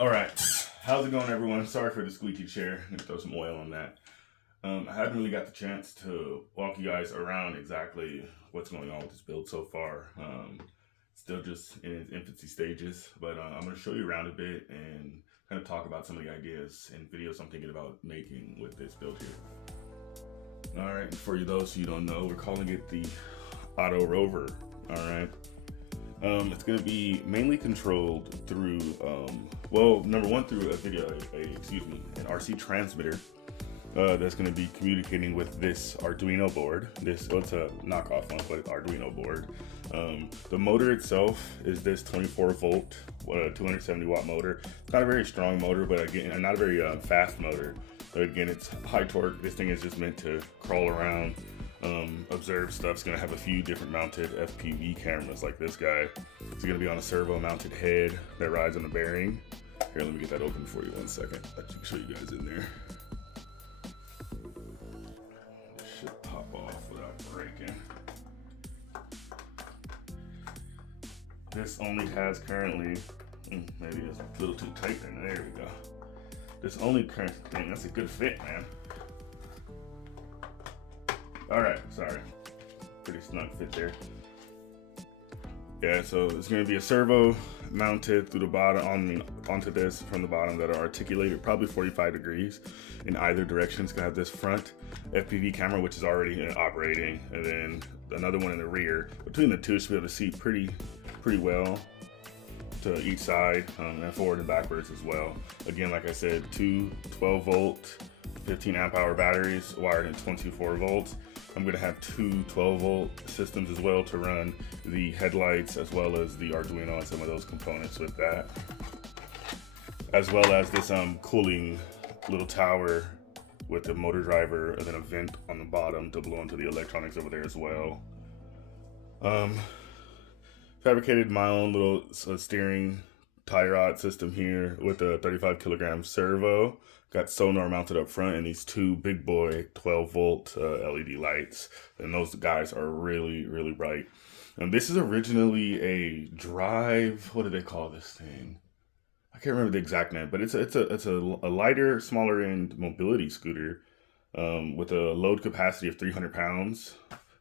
All right, how's it going, everyone? Sorry for the squeaky chair. I'm gonna throw some oil on that. I haven't really got the chance to walk you guys around exactly what's going on with this build so far. Still just in its infancy stages, but I'm gonna show you around a bit and kind of talk about some of the ideas and videos I'm thinking about making with this build here. All right, for you those who don't know, we're calling it the AUTOROVER. All right. It's going to be mainly controlled through, well, number one, through an RC transmitter that's going to be communicating with this Arduino board. It's a knockoff one, but it's Arduino board. The motor itself is this 24 volt, 270 watt motor. It's not a very strong motor, but again, not a very fast motor. But again, it's high torque. This thing is just meant to crawl around. Observe stuff. It's gonna have a few different mounted FPV cameras like this guy. It's gonna be on a servo mounted head that rides on a bearing. Here, let me get that open for you 1 second. I can show you guys in there. This should pop off without breaking. This only has currently, maybe it's a little too tight there we go. This only current thing, that's a good fit, man. All right, sorry. Pretty snug fit there. Yeah, so it's gonna be a servo mounted through the bottom onto this from the bottom that are articulated probably 45 degrees in either direction. It's gonna have this front FPV camera, which is already operating, and then another one in the rear. Between the two, you should be able to see pretty well to each side, and forward and backwards as well. Again, like I said, two 12 volt, 15 amp hour batteries wired in 24 volts. I'm gonna have two 12 volt systems as well to run the headlights as well as the Arduino and some of those components with that. As well as this cooling little tower with the motor driver and then a vent on the bottom to blow into the electronics over there as well. Fabricated my own little steering tie rod system here with a 35 kilogram servo. Got sonar mounted up front and these two big boy 12 volt LED lights. And those guys are really bright. And this is originally a drive, what do they call this thing? I can't remember the exact name, but it's a lighter, smaller end mobility scooter with a load capacity of 300 pounds.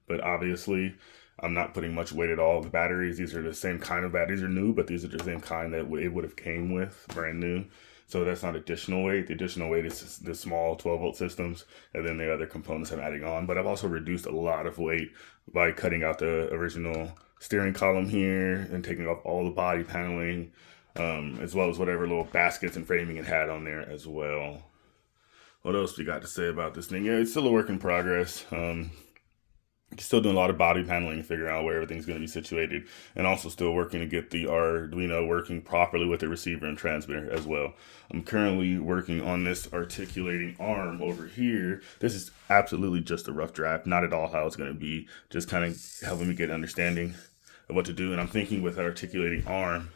But obviously, I'm not putting much weight at all. The batteries, these are the same kind of batteries. Are new, but these are the same kind that it would have came with, brand new. So that's not additional weight. The additional weight is the small 12 volt systems, and then the other components I'm adding on. But I've also reduced a lot of weight by cutting out the original steering column here and taking off all the body paneling, as well as whatever little baskets and framing it had on there as well. What else we got to say about this thing? Yeah, it's still a work in progress. Still doing a lot of body paneling, figuring out where everything's going to be situated, and also still working to get the Arduino working properly with the receiver and transmitter as well. I'm currently working on this articulating arm over here. This is absolutely just a rough draft, not at all how it's going to be, just kind of helping me get an understanding of what to do. And I'm thinking with articulating arm,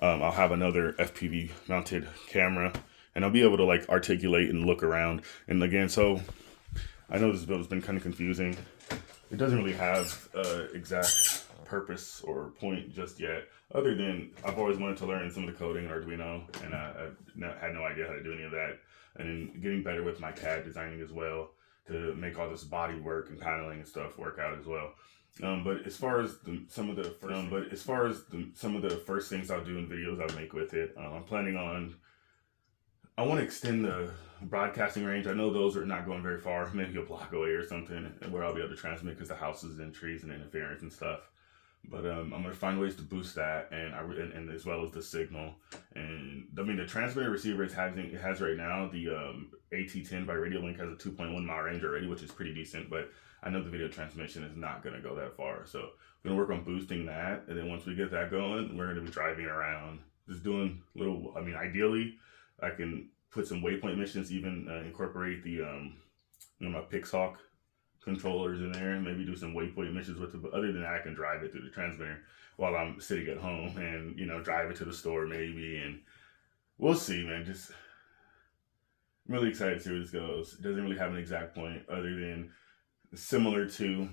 I'll have another FPV mounted camera, and I'll be able to like articulate and look around. And again, so I know this build has been kind of confusing. It doesn't really have exact purpose or point just yet, other than I've always wanted to learn some of the coding in Arduino, and I've had no idea how to do any of that. And then getting better with my CAD designing as well to make all this body work and paneling and stuff work out as well. But as far as some of the first things I'll do in videos I'll make with it, I'm planning on. I want to extend the broadcasting range. I know those are not going very far, maybe a block away or something, where I'll be able to transmit because the house is in trees and interference and stuff. But I'm gonna find ways to boost that, and as well as the signal. And I mean, the transmitter receiver it has right now, the AT10 by Radiolink has a 2.1 mile range already, which is pretty decent. But I know the video transmission is not gonna go that far, so we're gonna work on boosting that. And then once we get that going, we're gonna be driving around, just doing little. I mean, ideally, I can put some waypoint missions, even incorporate the my Pixhawk controllers in there, and maybe do some waypoint missions with it. But other than that, I can drive it through the transmitter while I'm sitting at home, and drive it to the store maybe, and we'll see, man. Just I'm really excited to see where this goes. It doesn't really have an exact point, other than similar to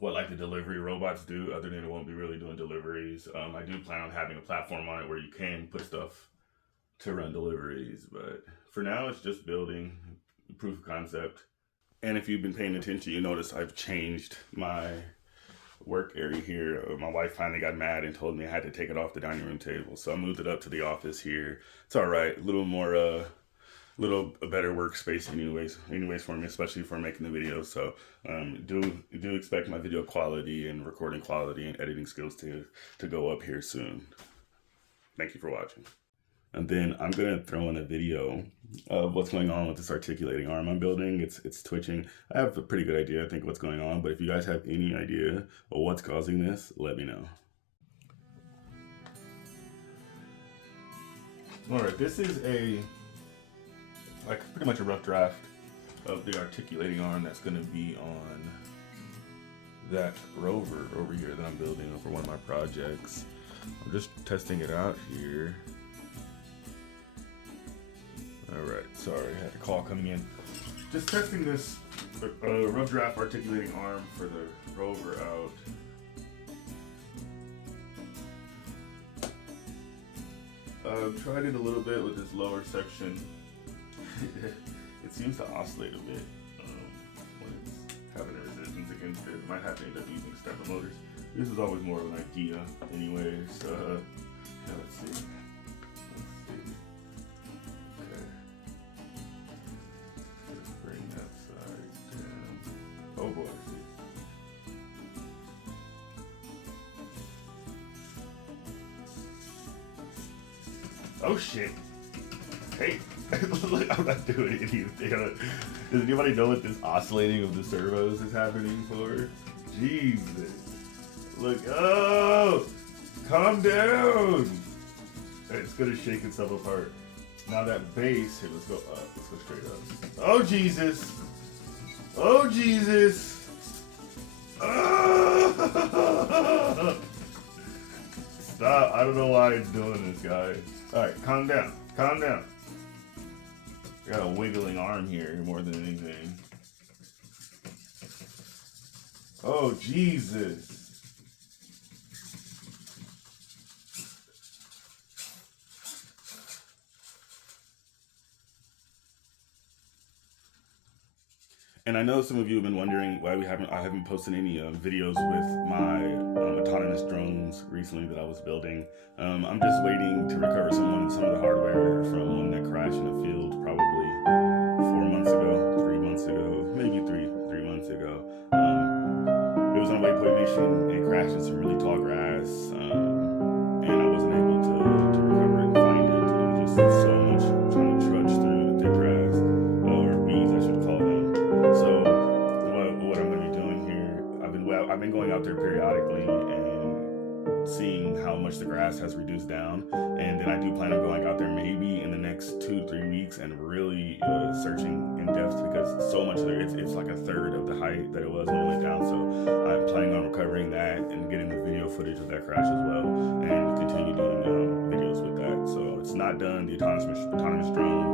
what like the delivery robots do, other than it won't be really doing deliveries. I do plan on having a platform on it where you can put stuff to run deliveries. But for now, it's just building proof of concept. And if you've been paying attention, you notice I've changed my work area here. My wife finally got mad and told me I had to take it off the dining room table, so I moved it up to the office here. It's all right, a little more little better workspace anyways for me, especially for making the videos. So do expect my video quality and recording quality and editing skills to go up here soon. Thank you for watching. And then I'm gonna throw in a video of what's going on with this articulating arm I'm building. It's twitching. I have a pretty good idea, I think, what's going on, but if you guys have any idea of what's causing this, let me know. All right, this is pretty much a rough draft of the articulating arm that's gonna be on that rover over here that I'm building for one of my projects. I'm just testing it out here. Alright, sorry, I had a call coming in. Just testing this rough draft articulating arm for the rover out. Tried it a little bit with this lower section. It seems to oscillate a bit when it's having a resistance against it. Might have to end up using stepper motors. This is always more of an idea anyways. Yeah, let's see. Oh boy. Oh shit. Hey, look, I'm not doing anything. Does anybody know what this oscillating of the servos is happening for? Jesus. Look, oh, calm down. It's gonna shake itself apart. Now that base, here, let's go up. Let's go straight up. Oh Jesus. Oh Jesus! Oh! Stop! I don't know why it's doing this, guys. All right, calm down. Calm down. I got a wiggling arm here more than anything. Oh Jesus! And I know some of you have been wondering why I haven't posted any videos with my autonomous drones recently that I was building. I'm just waiting to recover some of the hardware from one that crashed in a field probably 4 months ago, 3 months ago, maybe three months ago. It was on a waypoint mission and crashed in some really tall grass, and I wasn't able to recover it and find it. It was just so much trying to trudge through the thick grass, or weeds I should call them. So what I'm going to be doing here, I've been going out there periodically and seeing how much the grass has reduced down, and then I do plan on going out there maybe in the next 2-3 weeks and really searching in depth, because so much there, it's like a third of the height that it was when it went down. So I'm planning on recovering that and getting the video footage of that crash as well, and continue doing videos with that. So it's not done. The autonomous drone